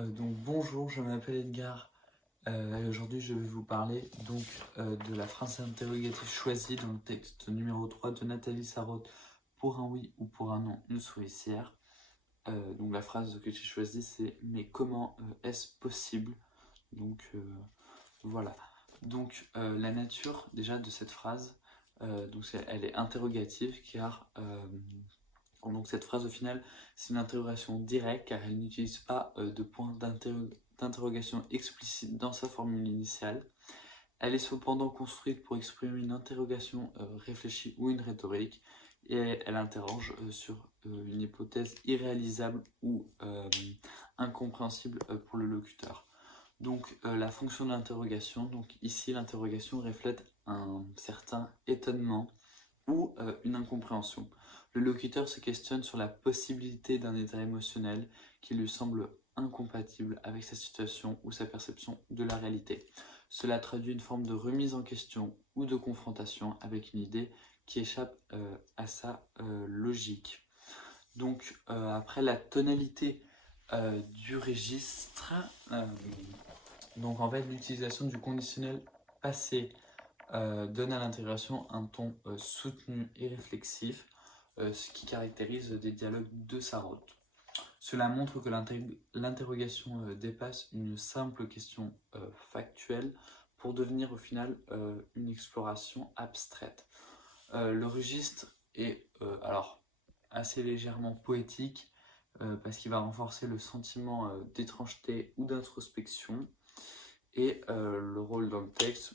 Bonjour, je m'appelle Edgar et aujourd'hui je vais vous parler de la phrase interrogative choisie dans le texte numéro 3 de Nathalie Sarraute pour un oui ou pour un non, une souricière. Donc la phrase que j'ai choisie c'est mais comment est-ce possible? Donc euh, voilà. La nature déjà de cette phrase, elle est interrogative car donc cette phrase au final, c'est une interrogation directe car elle n'utilise pas de point d'interrogation explicite dans sa formule initiale. Elle est cependant construite pour exprimer une interrogation réfléchie ou une rhétorique et elle interroge sur une hypothèse irréalisable ou incompréhensible pour le locuteur. La fonction d'interrogation, donc ici l'interrogation reflète un certain étonnement ou une incompréhension. Le locuteur se questionne sur la possibilité d'un état émotionnel qui lui semble incompatible avec sa situation ou sa perception de la réalité. Cela traduit une forme de remise en question ou de confrontation avec une idée qui échappe à sa logique. Après la tonalité du registre, l'utilisation du conditionnel passé donne à l'intégration un ton soutenu et réflexif, ce qui caractérise des dialogues de Sarraute. Cela montre que l'interrogation dépasse une simple question factuelle pour devenir au final une exploration abstraite. Le registre est assez légèrement poétique parce qu'il va renforcer le sentiment d'étrangeté ou d'introspection. Et le rôle dans le texte,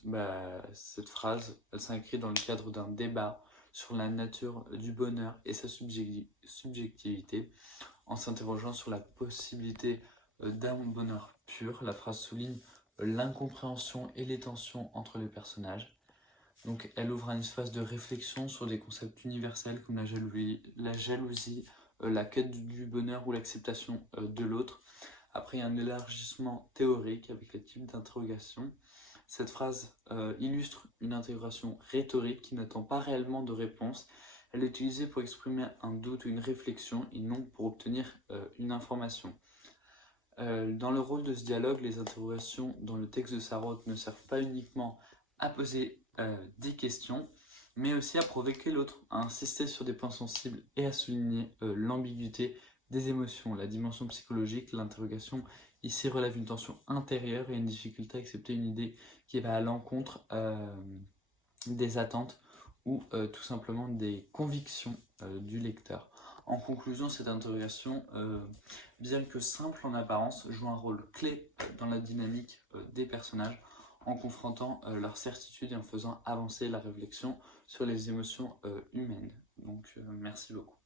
cette phrase, elle s'inscrit dans le cadre d'un débat sur la nature du bonheur et sa subjectivité, en s'interrogeant sur la possibilité d'un bonheur pur. La phrase souligne l'incompréhension et les tensions entre les personnages. Donc elle ouvre un espace de réflexion sur des concepts universels comme la jalousie, la quête du bonheur ou l'acceptation de l'autre. Après, il y a un élargissement théorique avec les types d'interrogation. Cette phrase illustre une intégration rhétorique qui n'attend pas réellement de réponse. Elle est utilisée pour exprimer un doute ou une réflexion et non pour obtenir une information. Dans le rôle de ce dialogue, les interrogations dans le texte de Sarraute ne servent pas uniquement à poser des questions, mais aussi à provoquer l'autre, à insister sur des points sensibles et à souligner l'ambiguïté des émotions. La dimension psychologique, l'interrogation ici relève une tension intérieure et une difficulté à accepter une idée qui va à l'encontre des attentes ou tout simplement des convictions du lecteur. En conclusion, cette interrogation, bien que simple en apparence, joue un rôle clé dans la dynamique des personnages en confrontant leurs certitudes et en faisant avancer la réflexion sur les émotions humaines. Merci beaucoup.